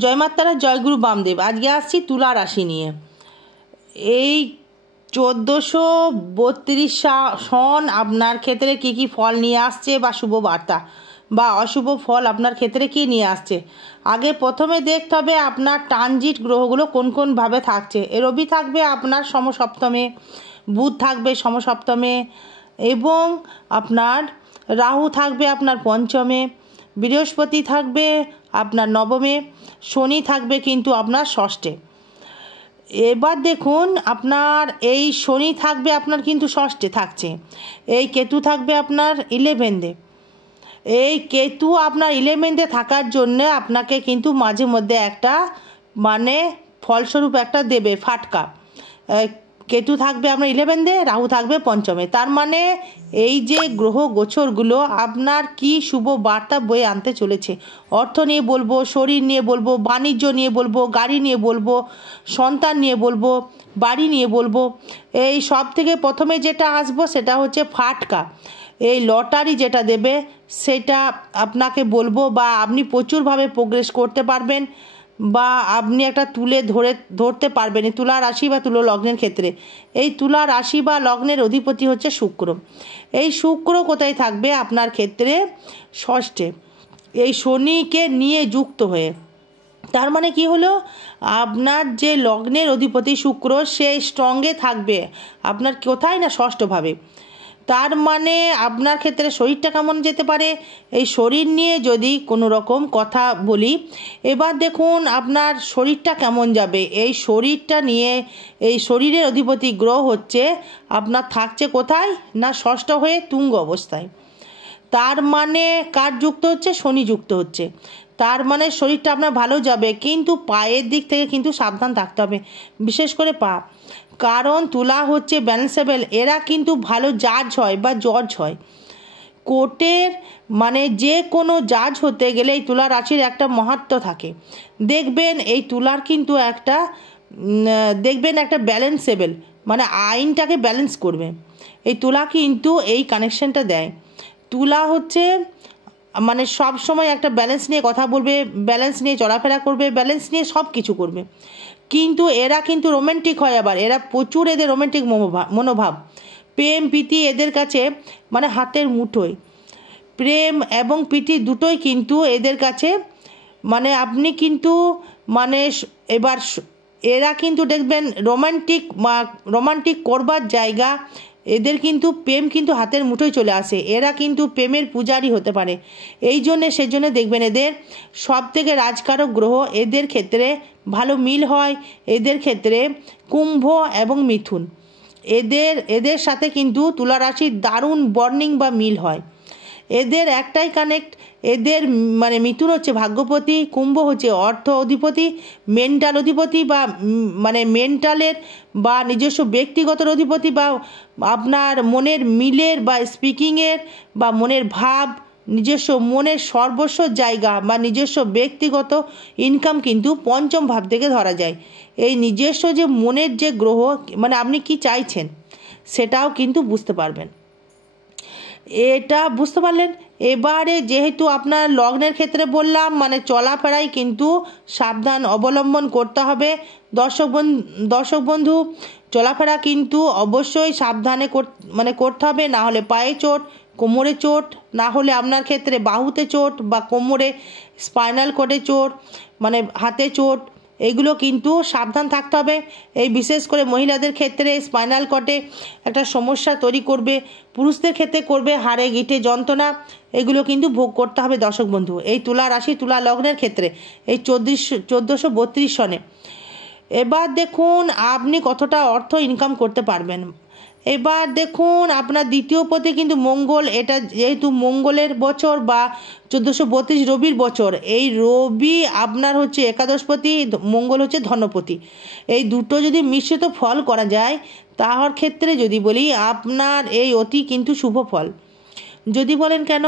জয় মাতারা, জয়গুরু বামদেব। আজকে আসছি তুলা রাশি নিয়ে। এই 1432 সন আপনার ক্ষেত্রে কি কি ফল নিয়ে আসছে বা শুভ বার্তা বা অশুভ ফল আপনার ক্ষেত্রে কি নিয়ে আসছে। আগে প্রথমে দেখতে হবে আপনার ট্রানজিট গ্রহগুলো কোন কোনভাবে থাকছে। রবি থাকবে আপনার সমসপ্তমে, বুধ থাকবে সমসপ্তমে, এবং আপনার রাহু থাকবে আপনার পঞ্চমে, বৃহস্পতি থাকবে আপনার নবমে, শনি থাকবে কিন্তু আপনার ষষ্ঠে। এবার দেখুন আপনার এই শনি থাকবে আপনার কিন্তু ষষ্ঠে থাকছে, এই কেতু থাকবে আপনার 11-এ। এই কেতু আপনার 11-এ থাকার জন্য আপনাকে কিন্তু মাঝে মধ্যে একটা মানে ফলস্বরূপ একটা দেবে ফাটকা। কেতু থাকবে আপনার 11-এ, রাহু থাকবে পঞ্চমে। তার মানে এই যে গ্রহ গোচরগুলো আপনার কি শুভ বার্তা বয়ে আনতে চলেছে। অর্থ নিয়ে বলবো, শরীর নিয়ে বলবো, বাণিজ্য নিয়ে বলবো, গাড়ি নিয়ে বলবো, সন্তান নিয়ে বলবো, বাড়ি নিয়ে বলবো। এই সব থেকে প্রথমে যেটা আসবো সেটা হচ্ছে ফাটকা। এই লটারি যেটা দেবে সেটা আপনাকে বলবো, বা আপনি প্রচুরভাবে প্রোগ্রেস করতে পারবেন, বা আপনি একটা ধরতে পারবেন এই তুলা রাশি বা তুলা লগ্নের ক্ষেত্রে। এই তুলা রাশি বা লগ্নের অধিপতি হচ্ছে শুক্র। এই শুক্র কোথায় থাকবে আপনার ক্ষেত্রে? ষষ্ঠে, এই শনিকে নিয়ে যুক্ত হয়ে। তার মানে কি হলো, আপনার যে লগ্নের অধিপতি শুক্র সে স্ট্রংয়ে থাকবে আপনার কোথায় না ষষ্ঠভাবে। তার মানে আপনার ক্ষেত্রে শরীরটা কেমন যেতে পারে, এই শরীর নিয়ে যদি কোনো রকম কথা বলি। এবার দেখুন আপনার শরীরটা কেমন যাবে। এই শরীরটা নিয়ে, এই শরীরের অধিপতি গ্রহ হচ্ছে আপনার থাকছে কোথায় না ষষ্ঠ হয়ে তুঙ্গ অবস্থায়। তার মানে কার যুক্ত হচ্ছে? শনি যুক্ত হচ্ছে। তার মানে শরীরটা আপনার ভালো যাবে, কিন্তু পায়ের দিক থেকে কিন্তু সাবধান থাকতে হবে, বিশেষ করে পা। কারণ তুলা হচ্ছে ব্যালেন্সেবল, এরা কিন্তু ভালো জাজ হয় বা জজ হয়। কোর্টের মানে যে কোনো জাজ হতে গেলে এই তুলা রাশির একটা মাহাত্ম্য থাকে। দেখবেন এই তুলার কিন্তু একটা একটা ব্যালেন্সেবল, মানে আইনটাকে ব্যালেন্স করবে। এই তুলা কিন্তু এই কানেকশনটা দেয়। তুলা হচ্ছে মানে সব সময় একটা ব্যালেন্স নিয়ে কথা বলবে, ব্যালেন্স নিয়ে চলাফেরা করবে, ব্যালেন্স নিয়ে সব কিছু করবে। কিন্তু এরা কিন্তু রোমান্টিক হয়, আবার এরা প্রচুর, এদের রোমান্টিক মনোভাব, প্রেম প্রীতি এদের কাছে মানে হাতের মুঠোয়। প্রেম এবং প্রীতি দুটোই কিন্তু এদের কাছে মানে আপনি কিন্তু মানে এবার এরা কিন্তু দেখবেন রোমান্টিক করবার জায়গা, এদের কিন্তু প্রেম কিন্তু হাতের মুঠোয় চলে আসে। এরা কিন্তু প্রেমের পূজারী হতে পারে। এই জন্যে সেজন্য দেখবেন এদের সব থেকে রাজকারক গ্রহ এদের ক্ষেত্রে ভালো মিল হয়। এদের ক্ষেত্রে কুম্ভ এবং মিথুন, এদের সাথে কিন্তু তুলা রাশির দারুণ বর্নিং বা মিল হয়। এদের একটাই কানেক্ট, এদের মানে মিথুন হচ্ছে ভাগ্যপতি, কুম্ভ হচ্ছে অর্থ অধিপতি, মেন্টাল অধিপতি বা মানে মেন্টালের বা নিজস্ব ব্যক্তিগত অধিপতি, বা আপনার মনের মিলের বা স্পিকিংয়ের বা মনের ভাব, নিজস্ব মনের সর্বস্ব জায়গা বা নিজস্ব ব্যক্তিগত ইনকাম কিন্তু পঞ্চম ভাব থেকে ধরা যায়। এই নিজস্ব যে মনের যে গ্রহ মানে আপনি কি চাইছেন সেটাও কিন্তু বুঝতে পারবেন। এটা বুঝতে পারলেন। এবারে যেহেতু আপনার লগ্নের ক্ষেত্রে বললাম, মানে চলাফেরায় কিন্তু সাবধান অবলম্বন করতে হবে। দর্শক বন্ধু, চলাফেরা কিন্তু অবশ্যই সাবধানে করতে হবে, না হলে পায়ে চোট, কোমরে চোট, না হলে আপনার ক্ষেত্রে বাহুতে চোট বা কোমরে স্পাইনাল কর্ডে চোট, মানে হাতে চোট, এগুলো কিন্তু সাবধান থাকতে হবে। এই বিশেষ করে মহিলাদের ক্ষেত্রে স্পাইনাল কর্ডে একটা সমস্যা তৈরি করবে, পুরুষদের ক্ষেত্রে করবে হাড়ে গিঁটে যন্ত্রণা, এগুলো কিন্তু ভোগ করতে হবে দর্শক বন্ধু এই তুলা রাশি তুলা লগ্নের ক্ষেত্রে এই 1432 সনে। এবার দেখুন আপনি কতটা অর্থ ইনকাম করতে পারবেন। এবার দেখুন আপনার দ্বিতীয় পতি কিন্তু মঙ্গল, এটা যেহেতু মঙ্গলের বছর বা 1432 রবির বছর, এই রবি আপনার হচ্ছে একাদশপতি, মঙ্গল হচ্ছে ধনপতি। এই দুটো যদি মিশ্রিত ফল করা যায় তাহার ক্ষেত্রে যদি বলি আপনার এই অতি কিন্তু শুভ ফল। যদি বলেন কেন,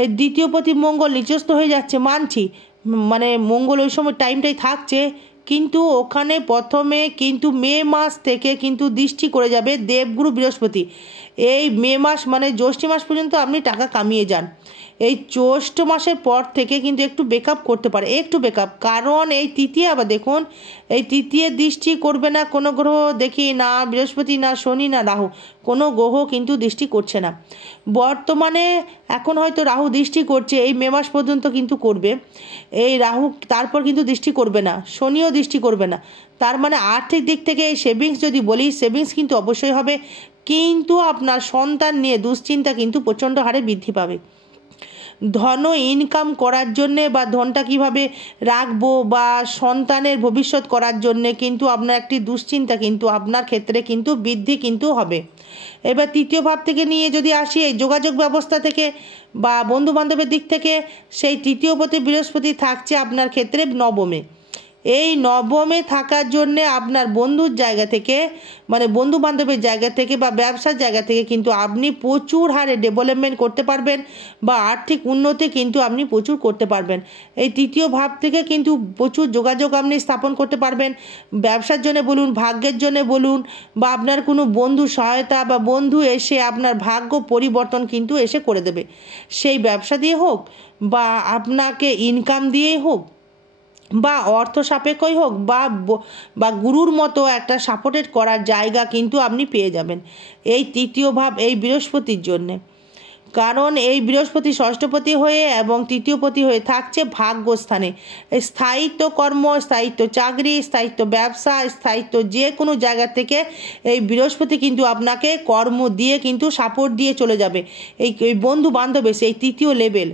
এই দ্বিতীয় পতি মঙ্গল নিচস্থ হয়ে যাচ্ছে মানছি, মানে মঙ্গল ওই সময় টাইমটাই থাকছে, কিন্তু ওখানে প্রথমে কিন্তু মে মাস থেকে কিন্তু দৃষ্টি করে যাবে দেবগুরু বৃহস্পতি। এই মে মাস মানে জ্যৈষ্ঠ মাস পর্যন্ত আপনি টাকা কামিয়ে যান। এই জ্যৈষ্ঠ মাসের পর থেকে কিন্তু একটু বেকআপ করতে পারে, একটু বেকআপ, কারণ এই তৃতীয় আবার দেখুন এই তৃতীয় দৃষ্টি করবে না কোনো গ্রহ, দেখি না বৃহস্পতি না শনি না রাহু, কোনো গ্রহ কিন্তু দৃষ্টি করছে না বর্তমানে। এখন হয়তো রাহু দৃষ্টি করছে, এই মে মাস পর্যন্ত কিন্তু করবে এই রাহু, তারপর কিন্তু দৃষ্টি করবে না, শনিও দৃষ্টি করবে না। তার মানে আর্থিক দিক থেকে এই সেভিংস যদি বলি, সেভিংস কিন্তু অবশ্যই হবে, কিন্তু আপনার সন্তান নিয়ে দুশ্চিন্তা কিন্তু প্রচণ্ড হারে বৃদ্ধি পাবে। ধন ইনকাম করার জন্যে বা ধনটা কিভাবে রাখবো বা সন্তানের ভবিষ্যৎ করার জন্যে কিন্তু আপনার একটি দুশ্চিন্তা কিন্তু আপনার ক্ষেত্রে কিন্তু বৃদ্ধি কিন্তু হবে। এবার তৃতীয় ভাব থেকে নিয়ে যদি আসি এই যোগাযোগ ব্যবস্থা থেকে বা বন্ধু বান্ধবের দিক থেকে, সেই তৃতীয় পতি বৃহস্পতি থাকছে আপনার ক্ষেত্রে নবমে। এই নবমে থাকার জন্যে আপনার বন্ধুর জায়গা থেকে মানে বন্ধু বান্ধবের জায়গা থেকে বা ব্যবসার জায়গা থেকে কিন্তু আপনি প্রচুর হারে ডেভেলপমেন্ট করতে পারবেন বা আর্থিক উন্নতি কিন্তু আপনি প্রচুর করতে পারবেন। এই তৃতীয় ভাব থেকে কিন্তু প্রচুর যোগাযোগ আপনি স্থাপন করতে পারবেন, ব্যবসার জন্য বলুন, ভাগ্যের জন্য বলুন, বা আপনার কোনো বন্ধু সহায়তা বা বন্ধু এসে আপনার ভাগ্য পরিবর্তন কিন্তু এসে করে দেবে, সেই ব্যবসা দিয়ে হোক বা আপনাকে ইনকাম দিয়েই হোক বা অর্থ সাপেক্ষই হোক বা গুরুর মতো একটা সাপোর্টেড করার জায়গা কিন্তু আপনি পেয়ে যাবেন এই তৃতীয় ভাব এই বৃহস্পতির জন্যে। কারণ এই বৃহস্পতি ষষ্ঠপতি হয়ে এবং তৃতীয়পতি হয়ে থাকছে ভাগ্যস্থানে। স্থায়িত্ব কর্ম, স্থায়িত্ব চাকরি, স্থায়িত্ব ব্যবসা, স্থায়িত্ব যে কোনো জায়গা থেকে এই বৃহস্পতি কিন্তু আপনাকে কর্ম দিয়ে কিন্তু সাপোর্ট দিয়ে চলে যাবে। এই বন্ধু বান্ধব এসে এই তৃতীয় লেভেল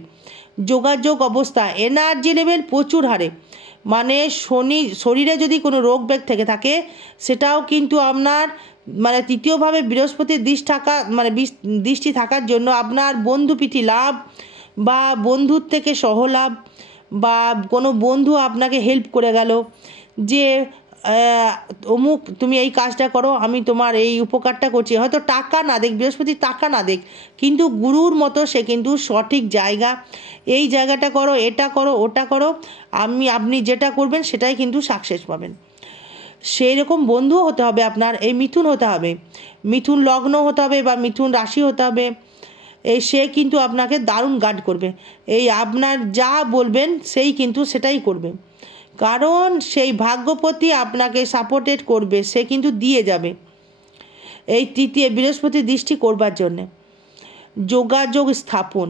যোগাযোগ অবস্থা, এনার্জি লেভেল প্রচুর হারে, মানে শরীরে যদি কোনো রোগ ব্যাগ থেকে থাকে সেটাও কিন্তু আপনার মানে তৃতীয়ভাবে বৃহস্পতির দৃষ্টি থাকার জন্য আপনার বন্ধুপ্রীতি লাভ বা বন্ধুর থেকে সহলাভ বা কোনো বন্ধু আপনাকে হেল্প করে গেল যে অমুক তুমি এই কাজটা করো, আমি তোমার এই উপকারটা করছি, হয়তো টাকা না দেখ বৃহস্পতি, টাকা না দেখ, কিন্তু গুরুর মতো সে কিন্তু সঠিক জায়গা, এই জায়গাটা করো, এটা করো, ওটা করো, আপনি যেটা করবেন সেটাই কিন্তু সাকসেস পাবেন। সেই রকম বন্ধুও হতে হবে আপনার, এই মিথুন হতে হবে, মিথুন লগ্ন হতে হবে বা মিথুন রাশি হতে হবে, সে কিন্তু আপনাকে দারুণ গাইড করবে, এই আপনার যা বলবেন সেই কিন্তু সেটাই করবে, কারণ সেই ভাগ্যপতি আপনাকে সাপোর্টেড করবে, সে কিন্তু দিয়ে যাবে এই তৃতীয় বৃহস্পতি দৃষ্টি করবার জন্যে। যোগাযোগ স্থাপন,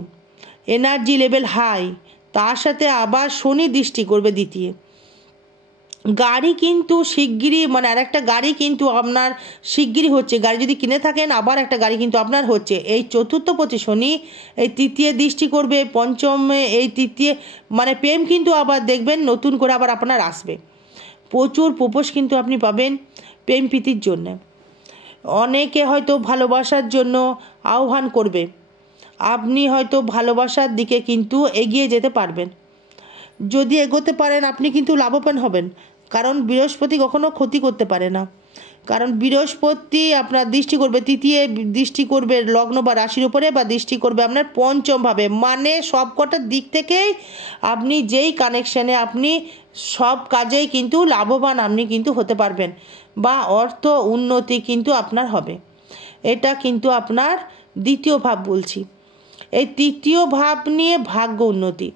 এনার্জি লেভেল হাই, তার সাথে আবার শনি দৃষ্টি করবে দ্বিতীয়। গাড়ি কিন্তু শিগগিরই মানে আরেকটা গাড়ি কিন্তু আপনার শিগগিরই হচ্ছে, গাড়ি যদি কিনে থাকেন আবার একটা গাড়ি কিন্তু আপনার হচ্ছে। এই চতুর্থপতি শনি এই তৃতীয় দৃষ্টি করবে, পঞ্চমে এই তৃতীয় মানে প্রেম কিন্তু আবার দেখবেন নতুন করে আবার আপনার আসবে, প্রচুর প্রপোজ কিন্তু আপনি পাবেন প্রেম প্রীতির জন্যে। অনেকে হয়তো ভালোবাসার জন্য আহ্বান করবে, আপনি হয়তো ভালোবাসার দিকে কিন্তু এগিয়ে যেতে পারবেন, যদি এগোতে পারেন আপনি কিন্তু লাভবান হবেন, কারণ বৃহস্পতি কখনো ক্ষতি করতে পারে না, কারণ বৃহস্পতি আপনার দৃষ্টি করবে তৃতীয় দৃষ্টি করবে লগ্ন বা রাশির উপরে বা দৃষ্টি করবে আপনার পঞ্চমভাবে, মানে সব কটার দিক থেকেই আপনি যেই কানেকশানে আপনি সব কাজেই কিন্তু লাভবান আপনি কিন্তু হতে পারবেন বা অর্থ উন্নতি কিন্তু আপনার হবে। এটা কিন্তু আপনার দ্বিতীয় ভাব বলছি। এই তৃতীয় ভাব নিয়ে ভাগ্য উন্নতি,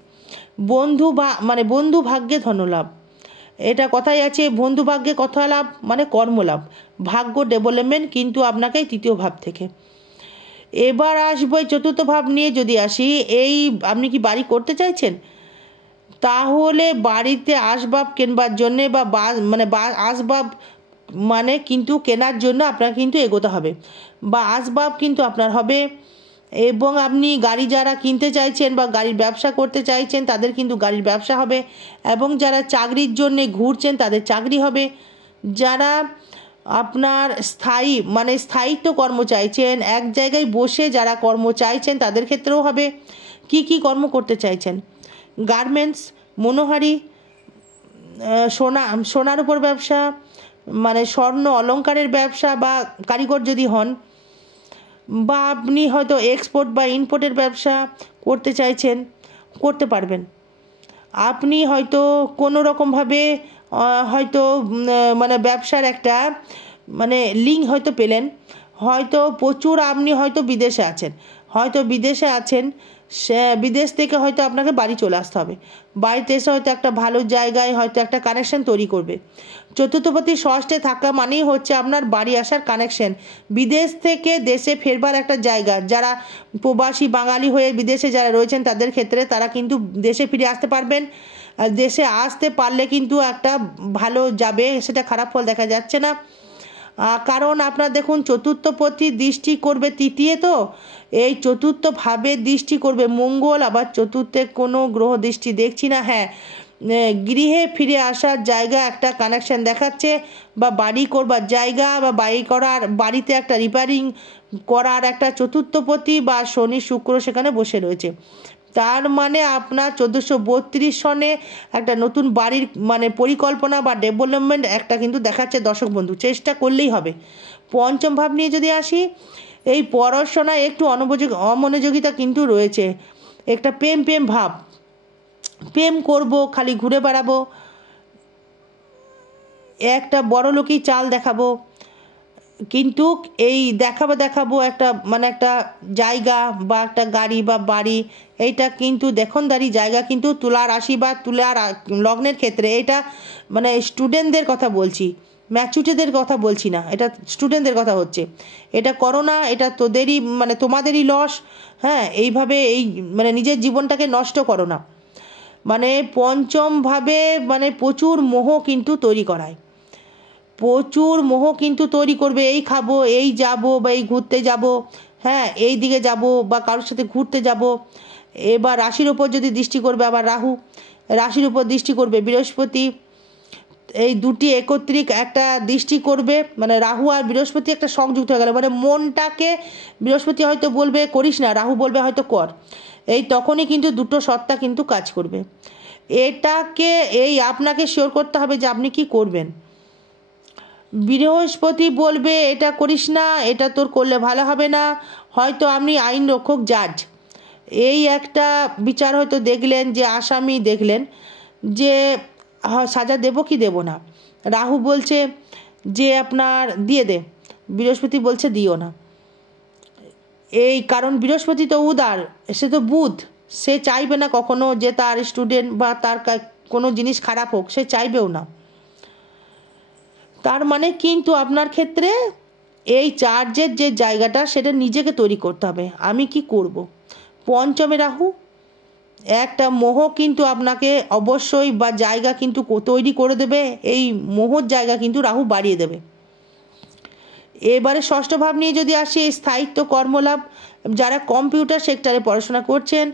বন্ধু ভাগ্যে ধনলাভ, এটা কথাই আছে, বন্ধু ভাগ্যে কথা লাভ মানে কর্মলাভ, ভাগ্য ডেভেলপমেন্ট কিন্তু আপনাকে তৃতীয় ভাব থেকে। এবার আসবো এই চতুর্থ ভাব নিয়ে যদি আসি, এই আপনি কি বাড়ি করতে চাইছেন, তাহলে বাড়িতে আসবাব কেনবার জন্যে বা আসবাব মানে কিন্তু কেনার জন্য আপনার কিন্তু এগোতে হবে বা আসবাব কিন্তু আপনার হবে, এবং আপনি গাড়ি যারা কিনতে চাইছেন বা গাড়ির ব্যবসা করতে চাইছেন তাদের কিন্তু গাড়ির ব্যবসা হবে, এবং যারা চাকরির জন্যে ঘুরছেন তাদের চাকরি হবে, যারা আপনার স্থায়িত্ব কর্ম চাইছেন, এক জায়গায় বসে যারা কর্ম চাইছেন তাদের ক্ষেত্রেও হবে। কি কর্ম করতে চাইছেন, গার্মেন্টস, মনোহারি, সোনার উপর ব্যবসা, মানে স্বর্ণ অলংকারের ব্যবসা বা কারিগর যদি হন, বা আপনি হয়তো এক্সপোর্ট বা ইম্পোর্টের ব্যবসা করতে চাইছেন, করতে পারবেন। আপনি হয়তো কোনো রকমভাবে হয়তো মানে ব্যবসার একটা মানে লিঙ্ক হয়তো পেলেন, হয়তো প্রচুর আপনি হয়তো বিদেশে আছেন, সে বিদেশ থেকে হয়তো আপনাকে বাড়ি চলে আসতে হবে, বাড়িতে এসে হয়তো একটা ভালো জায়গায় হয়তো একটা কানেকশন তৈরি করবে। চতুর্থপতি ষষ্ঠে থাকা মানেই হচ্ছে আপনার বাড়ি আসার কানেকশন, বিদেশ থেকে দেশে ফেরবার একটা জায়গা। যারা প্রবাসী বাঙালি হয়ে বিদেশে যারা রয়েছেন তাদের ক্ষেত্রে তারা কিন্তু দেশে ফিরে আসতে পারবেন। দেশে আসতে পারলে কিন্তু একটা ভালো যাবে, সেটা খারাপ ফল দেখা যাচ্ছে না। কারণ আপনার দেখুন চতুর্থপতি দৃষ্টি করবে তৃতীয়, তো এই চতুর্থভাবে দৃষ্টি করবে মঙ্গল, আবার চতুর্থে কোনো গ্রহ দৃষ্টি দেখছি না। হ্যাঁ, গৃহে ফিরে আসার জায়গা একটা কানেকশন দেখাচ্ছে, বা বাড়ি করবার জায়গা, বা বাড়িতে একটা রিপেয়ারিং করার একটা চতুর্থপতি বা শনি শুক্র সেখানে বসে রয়েছে। তার মানে আপনার 1432 সনে একটা নতুন বাড়ির মানে পরিকল্পনা বা ডেভেলপমেন্ট একটা কিন্তু দেখাচ্ছে দর্শক বন্ধু, চেষ্টা করলেই হবে। পঞ্চম ভাব নিয়ে যদি আসি, এই পড়াশোনায় একটু অমনোযোগিতা কিন্তু রয়েছে, একটা প্রেম ভাব, প্রেম করব, খালি ঘুরে বেড়াবো, একটা বড়লোকই চাল দেখাবো, কিন্তু এই দেখাবো একটা মানে একটা জায়গা বা একটা গাড়ি বা বাড়ি, এইটা কিন্তু দেখনদারি জায়গা কিন্তু তুলা রাশি বা তুলার লগ্নের ক্ষেত্রে এটা মানে স্টুডেন্টদের কথা বলছি, ম্যাচুরিটিদের কথা বলছি না, এটা স্টুডেন্টদের কথা হচ্ছে। এটা করো না, এটা তোদেরই মানে তোমাদেরই লস। হ্যাঁ, এইভাবে এই মানে নিজের জীবনটাকে নষ্ট করো না। মানে পঞ্চমভাবে মানে প্রচুর মোহ কিন্তু তৈরি করায়, প্রচুর মোহ কিন্তু তৈরি করবে, এই খাবো, এই যাব, বা এই ঘুরতে যাব, হ্যাঁ এই দিকে যাব, বা কারোর সাথে ঘুরতে যাব। এবার রাশির ওপর যদি দৃষ্টি করবে আবার রাহু, রাশির উপর দৃষ্টি করবে বৃহস্পতি, এই দুটি একত্রিক একটা দৃষ্টি করবে, মানে রাহু আর বৃহস্পতি একটা সংযুক্ত হয়ে গেল, মানে মনটাকে বৃহস্পতি হয়তো বলবে করিস না, রাহু বলবে হয়তো কর, এই তখনই কিন্তু দুটো সত্তা কিন্তু কাজ করবে। এটাকে এই আপনাকে শিওর করতে হবে যে আপনি কি করবেন। বৃহস্পতি বলবে এটা করিস না, এটা তোর করলে ভালো হবে না, হয়তো আপনি আইন রক্ষক জাজ, এই একটা বিচার হয়তো দেখলেন যে আসামি দেখলেন যে সাজা দেব কি দেব না, রাহু বলছে যে আপনার দিয়ে দে, বৃহস্পতি বলছে দিও না। এই কারণ বৃহস্পতি তো উদার, সে তো বুধ, সে চাইবে না কখনো যে তার স্টুডেন্ট বা তার কোনো জিনিস খারাপ হোক, সে চাইবেও না। তার মানে কিন্তু আপনার ক্ষেত্রে এই চার্জের যে জায়গাটা সেটা নিজেকে তৈরি করতে হবে, আমি কি করব। পঞ্চমে রাহু একটা মোহ কিন্তু আপনাকে অবশ্যই বা জায়গা কিন্তু তৈরি করে দেবে, এই মোহর জায়গা কিন্তু রাহু বাড়িয়ে দেবে। এবারে ষষ্ঠ ভাব নিয়ে যদি আসি, স্থায়িত্ব কর্মলাভ, যারা কম্পিউটার সেক্টরে পড়াশোনা করছেন,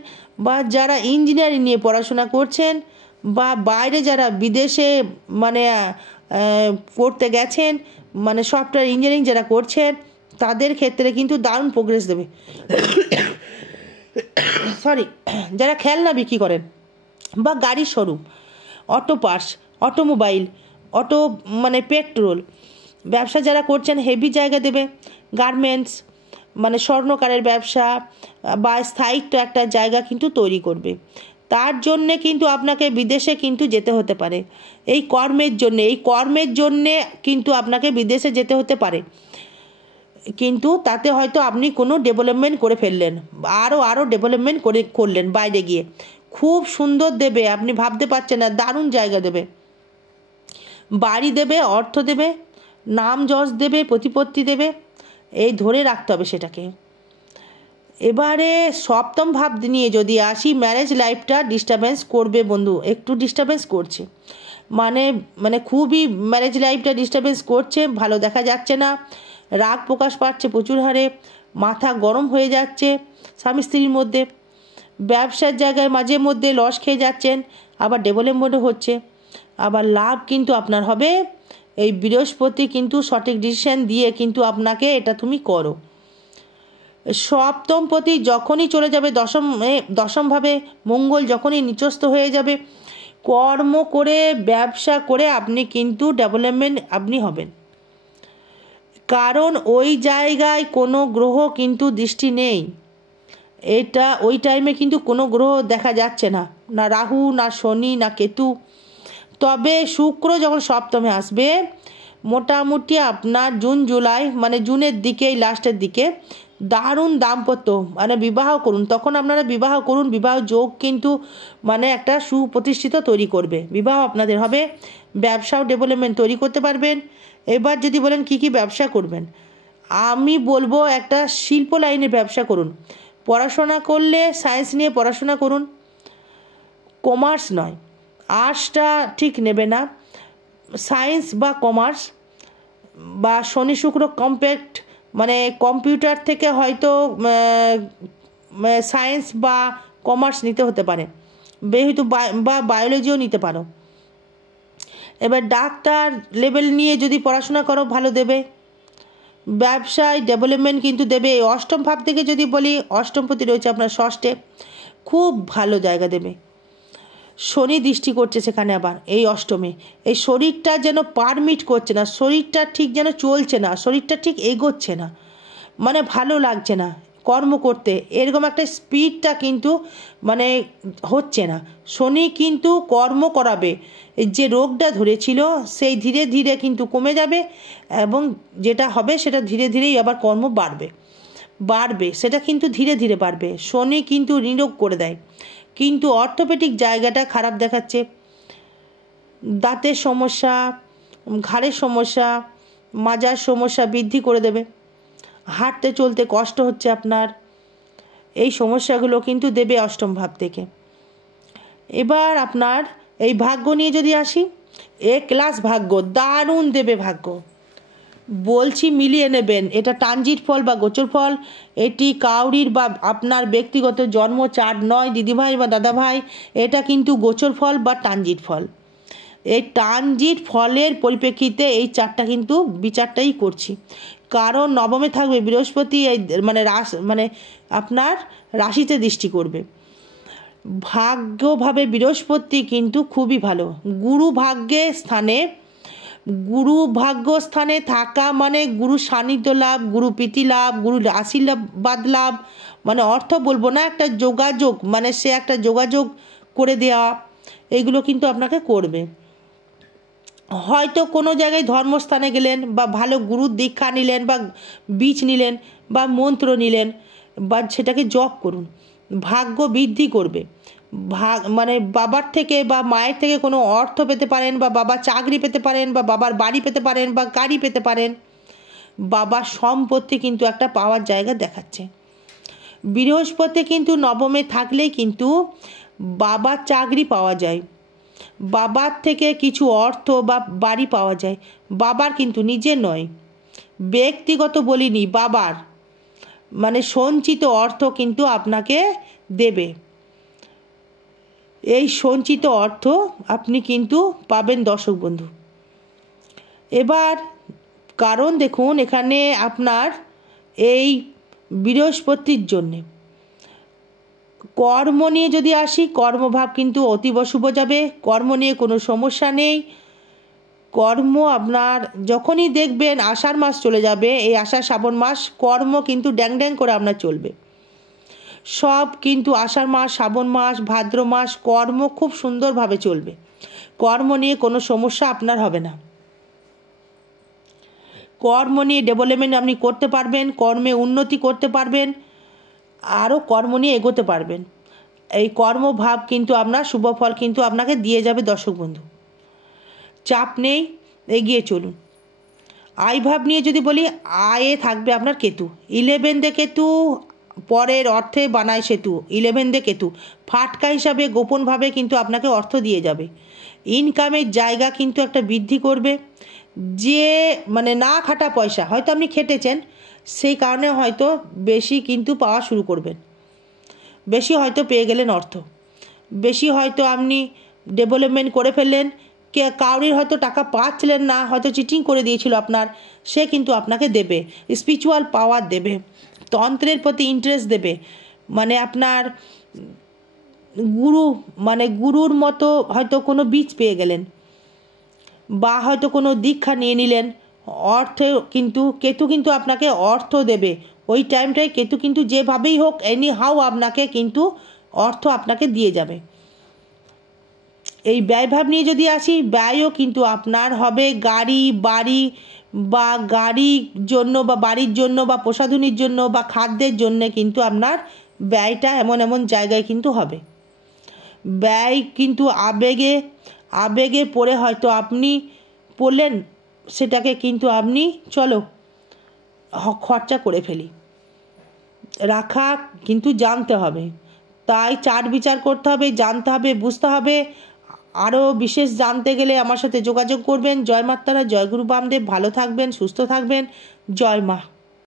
বা যারা ইঞ্জিনিয়ারিং নিয়ে পড়াশোনা করছেন, বা বাইরে যারা বিদেশে মানে পড়তে গেছেন, মানে সফটওয়্যার ইঞ্জিনিয়ারিং যারা করছেন, তাদের ক্ষেত্রে কিন্তু দারুণ প্রোগ্রেস দেবে। যারা খেলনা বিক্রি করেন বা গাড়ির showroom, auto parts, automobile, auto মানে পেট্রোল ব্যবসা যারা করছেন, হেভি জায়গা দেবে। গার্মেন্টস মানে স্বর্ণকারের ব্যবসা বা স্থায়িত্ব একটা জায়গা কিন্তু তৈরি করবে। তার জন্যে কিন্তু আপনাকে বিদেশে কিন্তু যেতে হতে পারে, এই কর্মের জন্যে কিন্তু আপনাকে বিদেশে যেতে হতে পারে, কিন্তু তাতে হয়তো আপনি কোনো ডেভেলপমেন্ট করে ফেললেন, আরও ডেভেলপমেন্ট করলেন বাইরে গিয়ে, খুব সুন্দর দেবে, আপনি ভাবতে পারছেন না, দারুণ জায়গা দেবে, বাড়ি দেবে, অর্থ দেবে, নাম যশ দেবে, প্রতিপত্তি দেবে, এই ধরে রাখতে হবে সেটাকে। এবারে সপ্তম ভাব নিয়ে যদি আসি, ম্যারেজ লাইফটা ডিস্টার্বেন্স করবে বন্ধু, একটু ডিস্টার্বেন্স করছে, মানে খুবই ম্যারেজ লাইফটা ডিস্টার্বেন্স করছে, ভালো দেখা যাচ্ছে না, রাগ প্রকাশ পাচ্ছে প্রচুর হারে, মাথা গরম হয়ে যাচ্ছে স্বামী স্ত্রীর মধ্যে, ব্যবসার জায়গায় মাঝে মধ্যে লস খেয়ে যাচ্ছেন, আবার ডেভেলপমেন্টও হচ্ছে, আবার লাভ কিন্তু আপনার হবে। এই বৃহস্পতি কিন্তু সঠিক ডিসিশন দিয়ে কিন্তু আপনাকে এটা তুমি করো। সপ্তমপতি যখনই চলে যাবে দশমভাবে, মঙ্গল যখনই নিচস্থ হয়ে যাবে, কর্ম করে ব্যবসা করে আপনি কিন্তু ডেভেলপমেন্ট আপনি হবেন, কারণ ওই জায়গায় কোনো গ্রহ কিন্তু দৃষ্টি নেই, এটা ওই টাইমে কিন্তু কোনো গ্রহ দেখা যাচ্ছে না, না রাহু, না শনি, না কেতু। তবে শুক্র যখন সপ্তমে আসবে, মোটামুটি আপনার জুন জুলাই মানে জুনের দিকে, এই লাস্টের দিকে দারুণ দাম্পত্য, মানে বিবাহ করুন, তখন আপনারা বিবাহ করুন। বিবাহ যোগ কিন্তু মানে একটা সুপ্রতিষ্ঠিত তৈরি করবে, বিবাহ আপনাদের হবে। ব্যবসাও ডেভেলপমেন্ট তৈরি করতে পারবেন। এবার যদি বলেন কি কি ব্যবসা করবেন, আমি বলবো একটা শিল্প লাইনের ব্যবসা করুন। পড়াশোনা করলে সায়েন্স নিয়ে পড়াশোনা করুন, কমার্স নয়, আর্টসটা ঠিক নেবে না, সায়েন্স বা কমার্স বা শনি শুক্র কম্প্যাক্ট, মানে কম্পিউটার থেকে হয়তো সায়েন্স বা কমার্স নিতে হতে পারে, যেহেতু বা বায়োলজিও নিতে পারো। এবার ডাক্তার লেভেল নিয়ে যদি পড়াশোনা করো ভালো দেবে, ব্যবসায় ডেভেলপমেন্ট কিন্তু দেবে। এই অষ্টম ভাব থেকে যদি বলি, অষ্টমপতি রয়েছে আপনার ষষ্ঠে, খুব ভালো জায়গা দেবে। শনি দৃষ্টি করছে সেখানে আবার এই অষ্টমে। এই শরীরটা যেন পারমিট করছে না, শরীরটা ঠিক যেন চলছে না, শরীরটা ঠিক এগোচ্ছে না, মানে ভালো লাগছে না কর্ম করতে, এরকম একটা স্পিডটা কিন্তু মানে হচ্ছে না। শনি কিন্তু কর্ম করাবে, যে রোগটা ধরেছিল সেই ধীরে ধীরে কিন্তু কমে যাবে, এবং যেটা হবে সেটা ধীরে ধীরেই আবার কর্ম বাড়বে, সেটা কিন্তু ধীরে ধীরে বাড়বে। শনি কিন্তু নিরোগ করে দেয়, কিন্তু অর্থোপেডিক জায়গাটা খারাপ দেখাচ্ছে। দাঁতের সমস্যা, ঘাড়ের সমস্যা, মাজার সমস্যা বৃদ্ধি করে দেবে, হাঁটতে চলতে কষ্ট হচ্ছে আপনার, এই সমস্যাগুলো কিন্তু দেবে অষ্টম ভাব থেকে। এবার আপনার এই ভাগ্য নিয়ে যদি আসি, ক্লাস ভাগ্য দারুণ দেবে ভাগ্য, বলছি মিলিয়ে নেবেন। এটা ট্রানজিট ফল বা গোচর ফল, এটি কাউরির বা আপনার ব্যক্তিগত জন্ম চার্ট নয় দিদিভাই বা দাদাভাই, এটা কিন্তু গোচর ফল বা ট্রানজিট ফল। এই ট্রানজিট ফলের পরিপ্রেক্ষিতে এই চারটা কিন্তু বিচারটাই করছি, কারণ নবমে থাকবে বৃহস্পতি, এই মানে আপনার রাশিতে দৃষ্টি করবে। ভাগ্যভাবে বৃহস্পতি কিন্তু খুবই ভালো, গুরু ভাগ্য স্থানে থাকা মানে গুরু সান্নিধ্য লাভ, গুরু প্রীতি লাভ, গুরু আশীর্বাদ লাভ, মানে অর্থ বলবো না, একটা যোগাযোগ, মানে সে একটা যোগাযোগ করে দেওয়া, এইগুলো কিন্তু আপনাকে করবে। হয়তো কোনো জায়গায় ধর্মস্থানে গেলেন, বা ভালো গুরুর দীক্ষা নিলেন, বা বীজ নিলেন, বা মন্ত্র নিলেন, বা সেটাকে জপ করুন, ভাগ্য বৃদ্ধি করবে। মানে বাবার থেকে বা মায়ের থেকে কোনো অর্থ পেতে পারেন, বা বাবার চাকরি পেতে পারেন, বা বাবার বাড়ি পেতে পারেন, বা গাড়ি পেতে পারেন, বাবার সম্পত্তি কিন্তু একটা পাওয়ার জায়গা দেখাচ্ছে। বৃহস্পতি কিন্তু নবমে থাকলেই কিন্তু বাবার চাকরি পাওয়া যায়, বাবার থেকে কিছু অর্থ বা বাড়ি পাওয়া যায়, বাবার কিন্তু নিজের নয়, ব্যক্তিগত বলিনি, বাবার মানে সঞ্চিত অর্থ কিন্তু আপনাকে দেবে। এই সঞ্চিত অর্থ আপনি কিন্তু পাবেন দর্শক বন্ধু। এবার কারণ দেখুন এখানে আপনার এই বৃহস্পতির জন্যে কর্ম নিয়ে যদি আসি, কর্মভাব কিন্তু অতীব শুভ যাবে, কর্ম নিয়ে কোনো সমস্যা নেই। কর্ম আপনার যখনই দেখবেন আষাঢ় মাস চলে যাবে, এই আষাঢ় শ্রাবণ মাস কর্ম কিন্তু ড্যাং ড্যাং করে আপনার চলবে, সব কিন্তু আষাঢ় মাস, শ্রাবণ মাস, ভাদ্র মাস কর্ম খুব সুন্দরভাবে চলবে, কর্ম নিয়ে কোনো সমস্যা আপনার হবে না। কর্ম নিয়ে ডেভেলপমেন্ট আপনি করতে পারবেন, কর্মে উন্নতি করতে পারবেন, আরও কর্ম নিয়ে এগোতে পারবেন। এই কর্মভাব কিন্তু আপনার শুভ ফল কিন্তু আপনাকে দিয়ে যাবে দর্শক বন্ধু, চাপ নেই, এগিয়ে চলুন। আয় ভাব নিয়ে যদি বলি, আয়ে থাকবে আপনার কেতু, 11 কেতু, পরের অর্থে বানায় সেতু, 11 কেতু ফাটকা হিসাবে গোপনভাবে কিন্তু আপনাকে অর্থ দিয়ে যাবে, ইনকামের জায়গা কিন্তু একটা বৃদ্ধি করবে। যে মানে না খাটা পয়সা হয়তো আপনি খেটেছেন, সেই কারণে হয়তো বেশি কিন্তু পাওয়া শুরু করবেন, বেশি হয়তো পেয়ে গেলেন অর্থ, বেশি হয়তো আপনি ডেভেলপমেন্ট করে ফেললেন, কাউরির হয়তো টাকা পাচ্ছিলেন না, হয়তো চিটিং করে দিয়েছিল আপনার, সে কিন্তু আপনাকে দেবে, স্পিরিচুয়াল পাওয়ার দেবে, তন্ত্রের প্রতি ইন্টারেস্ট দেবে, মানে আপনার গুরুর মতো হয়তো কোনো বীজ পেয়ে গেলেন, বা হয়তো কোনো দীক্ষা নিয়ে নিলেন, অর্থে কিন্তু কেতু কিন্তু আপনাকে অর্থ দেবে, ওই টাইমটায় কেতু কিন্তু যেভাবেই হোক এনি হাউ আপনাকে কিন্তু অর্থ আপনাকে দিয়ে যাবে। এই ব্যয়ভাব নিয়ে যদি আসি, ব্যয়ও কিন্তু আপনার হবে গাড়ি, বাড়ি বা গাড়ির জন্য বা বাড়ির জন্য বা প্রসাধনীর জন্য বা খাদ্যের জন্য কিন্তু আপনার ব্যয়টা এমন এমন জায়গায় কিন্তু হবে। ব্যয় কিন্তু আবেগে পড়ে হয়তো আপনি পড়লেন, সেটাকে কিন্তু আপনি চলো খরচা করে ফেলি, রাখা কিন্তু জানতে হবে। তাই চার বিচার করতে হবে, জানতে হবে, বুঝতে হবে। আরও বিশেষ জানতে গেলে আমার সাথে যোগাযোগ করবেন। জয় মাতারা, জয় গুরু বামদেব। ভালো থাকবেন, সুস্থ থাকবেন। জয় মা।